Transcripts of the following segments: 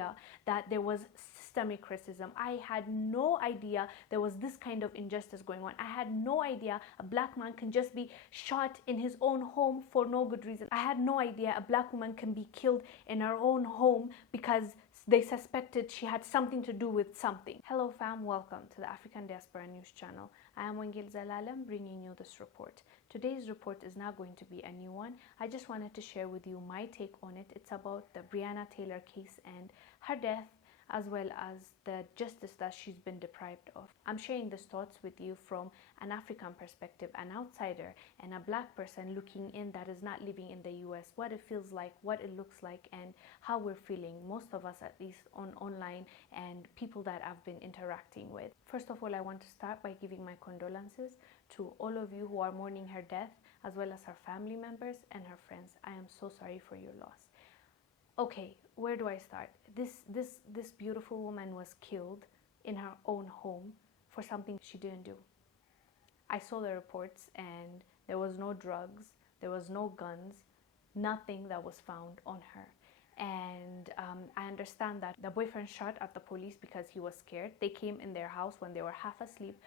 idea that there was systemic racism. I had no idea there was this kind of injustice going on. I had no idea a black man can just be shot in his own home for no good reason. I had no idea a black woman can be killed in her own home because they suspected she had something to do with something. Hello fam, welcome to the African Diaspora News channel. I am Wongel Zelalem bringing you this report. Today's report is not going to be a new one. I just wanted to share with you my take on it. It's about the Breonna Taylor case and her death, as well as the justice that she's been deprived of. I'm sharing these thoughts with you from an African perspective, an outsider, and a black person looking in that is not living in the US, what it feels like, what it looks like, and how we're feeling, most of us at least online, and people that I've been interacting with. First of all, I want to start by giving my condolences to all of you who are mourning her death, as well as her family members and her friends. I am so sorry for your loss. Okay, where do I start? This beautiful woman was killed in her own home for something she didn't do. I saw the reports and there was no drugs, there was no guns, nothing that was found on her. And I understand that the boyfriend shot at the police because he was scared. They came in their house when they were half asleep,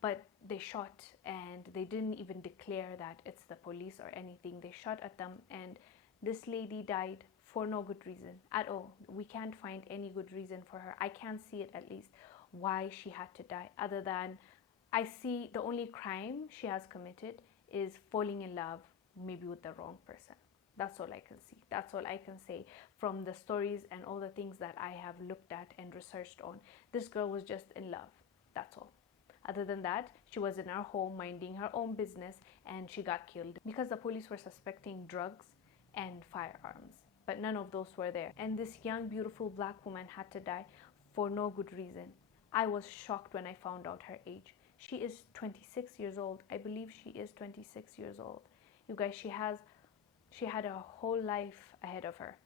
but they shot and they didn't even declare that it's the police or anything. They shot at them and this lady died for no good reason at all. We can't find any good reason for her. I can't see it, at least, why she had to die, other than I see the only crime she has committed is falling in love, maybe with the wrong person. That's all I can see. That's all I can say from the stories and all the things that I have looked at and researched on. This girl was just in love. That's all. Other than that, she was in her home minding her own business and she got killed because the police were suspecting drugs and firearms, but none of those were there. And this young, beautiful black woman had to die for no good reason. I was shocked when I found out her age. She is 26 years old. I believe she is 26 years old. You guys, she had a whole life ahead of her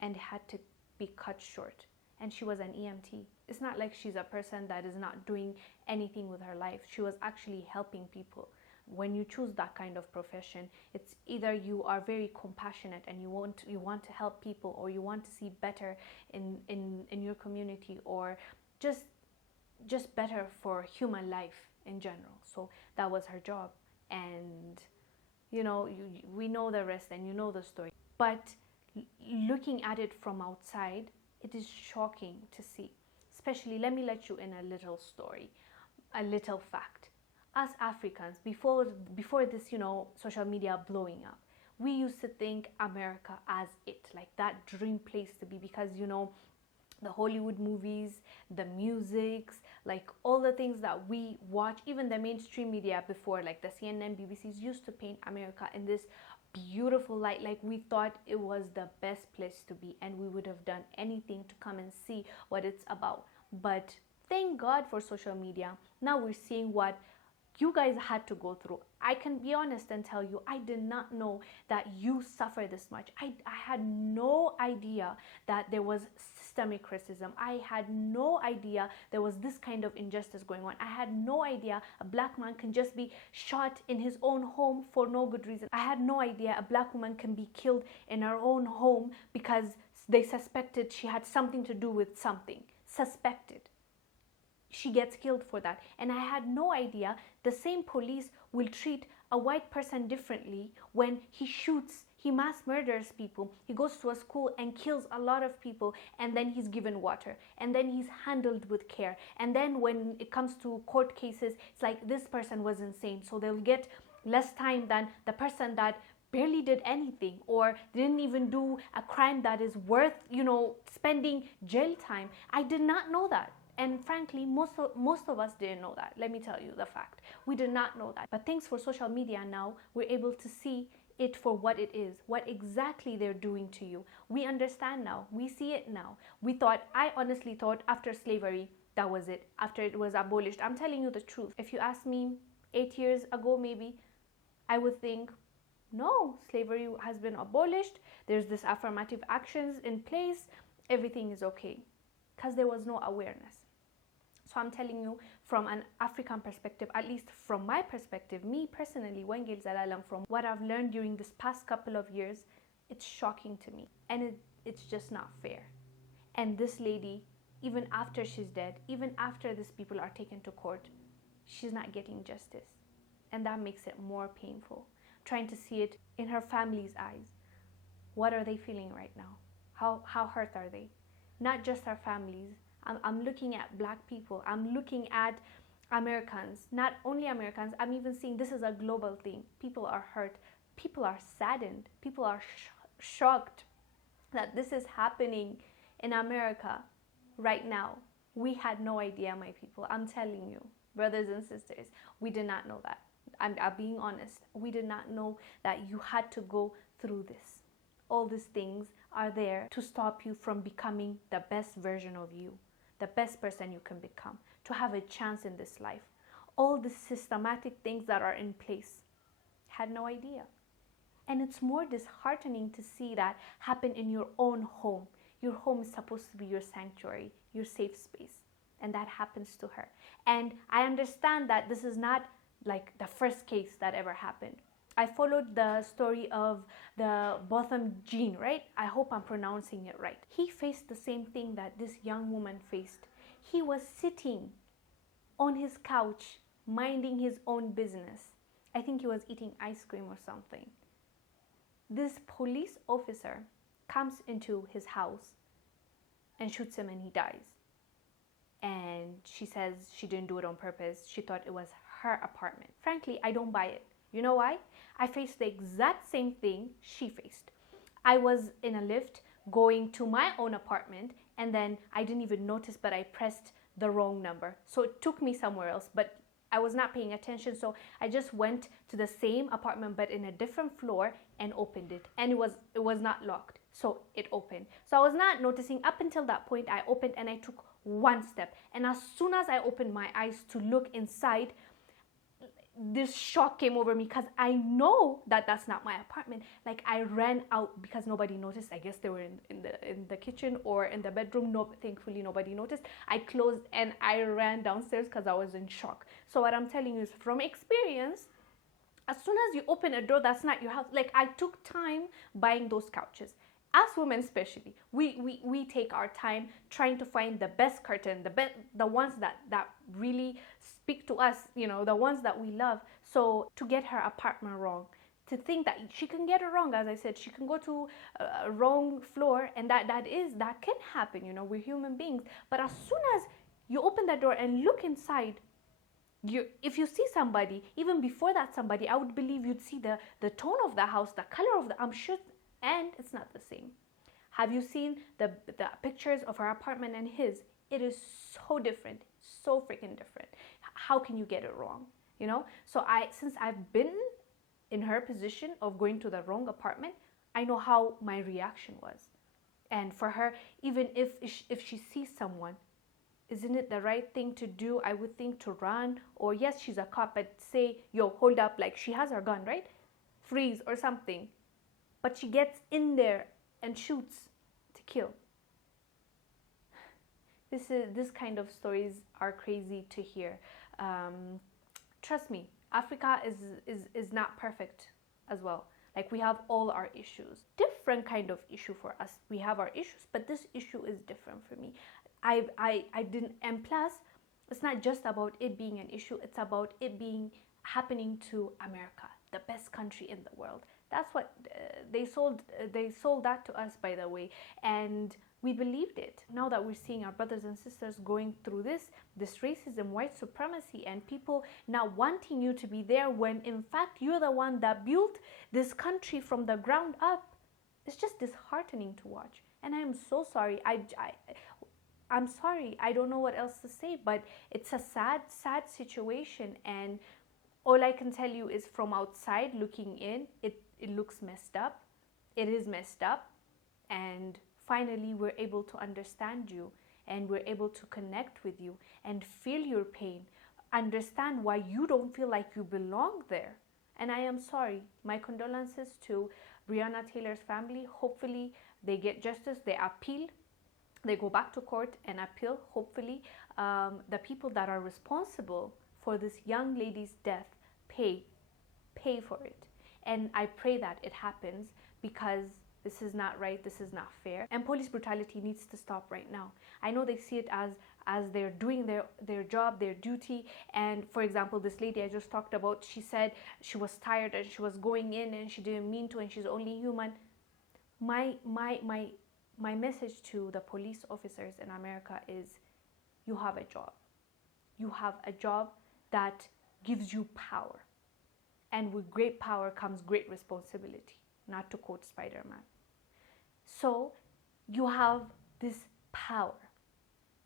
and had to be cut short. And she was an EMT. It's not like she's a person that is not doing anything with her life. She was actually helping people. When you choose that kind of profession, it's either you are very compassionate and you want to help people, or you want to see better in your community, or just better for human life in general. So that was her job, and we know the rest and you know the story. But looking at it from outside, it is shocking to see. Especially, let me let you in a little story, a little fact. Us Africans, before this, social media blowing up, we used to think America as it, like that dream place to be, because the Hollywood movies, the musics, like all the things that we watch, even the mainstream media before, like the CNN, BBCs, used to paint America in this beautiful light. Like we thought it was the best place to be, and we would have done anything to come and see what it's about. But thank God for social media. Now we're seeing what you guys had to go through. I can be honest and tell you, I did not know that you suffer this much. I had no idea that there was systemic racism. I had no idea there was this kind of injustice going on. I had no idea a black man can just be shot in his own home for no good reason. I had no idea a black woman can be killed in her own home because they suspected she had something to do with something. Suspected. She gets killed for that. And I had no idea the same police will treat a white person differently when he mass murders people. He goes to a school and kills a lot of people, and then he's given water, and then he's handled with care. And then when it comes to court cases, it's like this person was insane, so they'll get less time than the person that barely did anything or didn't even do a crime that is worth, spending jail time. I did not know that. And frankly, most of us didn't know that. Let me tell you the fact. We did not know that. But thanks for social media now, we're able to see it for what it is, what exactly they're doing to you. We understand now. We see it now. I honestly thought after slavery, that was it. After it was abolished. I'm telling you the truth. If you asked me 8 years ago, maybe, I would think, no, slavery has been abolished. There's this affirmative actions in place. Everything is okay. Because there was no awareness. So I'm telling you, from an African perspective, at least from my perspective, me personally, Wongel Zelalem, from what I've learned during this past couple of years, it's shocking to me. And it's just not fair. And this lady, even after she's dead, even after these people are taken to court, she's not getting justice. And that makes it more painful. Trying to see it in her family's eyes. What are they feeling right now? How hurt are they? Not just our families. I'm looking at black people. I'm looking at Americans. Not only Americans, I'm even seeing this is a global thing. People are hurt. People are saddened. People are shocked that this is happening in America right now. We had no idea, my people. I'm telling you, brothers and sisters, we did not know that. I'm being honest. We did not know that you had to go through this. All these things are there to stop you from becoming the best version of you, the best person you can become, to have a chance in this life. All the systematic things that are in place. Had no idea. And it's more disheartening to see that happen in your own home. Your home is supposed to be your sanctuary, your safe space. And that happens to her. And I understand that this is not like the first case that ever happened. I followed the story of the Botham Jean, right? I hope I'm pronouncing it right. He faced the same thing that this young woman faced. He was sitting on his couch, minding his own business. I think he was eating ice cream or something. This police officer comes into his house and shoots him and he dies. And she says she didn't do it on purpose. She thought it was her apartment. Frankly, I don't buy it. You know why? I faced the exact same thing she faced. I was in a lift going to my own apartment, and then I didn't even notice, but I pressed the wrong number. So it took me somewhere else, but I was not paying attention. So I just went to the same apartment, but in a different floor, and opened it. And it was not locked. So it opened. So I was not noticing up until that point. I opened and I took one step. And as soon as I opened my eyes to look inside, this shock came over me because I know that that's not my apartment. Like, I ran out because nobody noticed. I guess they were in the kitchen or in the bedroom. No, thankfully nobody noticed. I closed and I ran downstairs because I was in shock. So what I'm telling you is from experience, as soon as you open a door that's not your house, like, I took time buying those couches. As women especially, we take our time trying to find the best curtain, the ones that really speak to us, you know, the ones that we love. So to get her apartment wrong, to think that she can get it wrong, as I said, she can go to a wrong floor, and that can happen, you know, we're human beings. But as soon as you open that door and look inside, if you see somebody, even before that somebody, I would believe you'd see the tone of the house, the color of I'm sure. And it's not the same. Have you seen the pictures of her apartment and his? It is so different, so freaking different. How can you get it wrong? You know? So since I've been in her position of going to the wrong apartment, I know how my reaction was. And for her, even if she sees someone, isn't it the right thing to do? I would think to run, or yes, she's a cop, but say, yo, hold up, like she has her gun, right? Freeze or something. But she gets in there and shoots to kill. This kind of stories are crazy to hear. Trust me, Africa is not perfect as well. Like, we have all our issues. Different kind of issue for us. We have our issues, but this issue is different for me. I didn't, and plus, it's not just about it being an issue. It's about it being happening to America, the best country in the world. That's what they sold that to us, by the way, and we believed it. Now that we're seeing our brothers and sisters going through this racism, white supremacy, and people not wanting you to be there when in fact you're the one that built this country from the ground up, it's just disheartening to watch. And I'm so sorry. I'm sorry. I don't know what else to say, but it's a sad situation, and all I can tell you is from outside looking in, it looks messed up. It is messed up. And finally, we're able to understand you, and we're able to connect with you and feel your pain, understand why you don't feel like you belong there. And I am sorry. My condolences to Breonna Taylor's family. Hopefully, they get justice. They appeal. They go back to court and appeal. Hopefully, the people that are responsible for this young lady's death pay for it. And I pray that it happens, because This is not right. This is not fair. And police brutality needs to stop right now. I know they see it as they're doing their job, their duty. And for example, this lady I just talked about, she said she was tired and she was going in and she didn't mean to and she's only human. My message to the police officers in America is, you have a job. You have a job that gives you power. And with great power comes great responsibility, not to quote Spider-Man. So you have this power.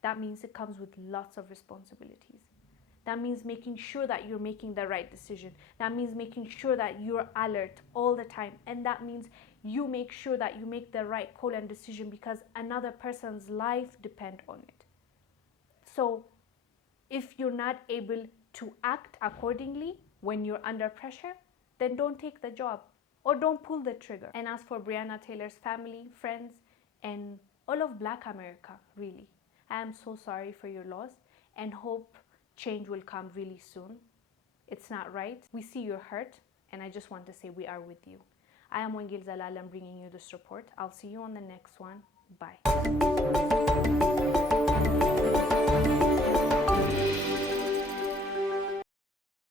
That means it comes with lots of responsibilities. That means making sure that you're making the right decision. That means making sure that you're alert all the time. And that means you make sure that you make the right call and decision because another person's life depends on it. So if you're not able to act accordingly when you're under pressure, then don't take the job or don't pull the trigger. And as for Breonna Taylor's family, friends, and all of Black America, really, I am so sorry for your loss and hope change will come really soon. It's not right. We see your hurt, and I just want to say we are with you. I am Wongel Zelalem bringing you this report. I'll see you on the next one. Bye.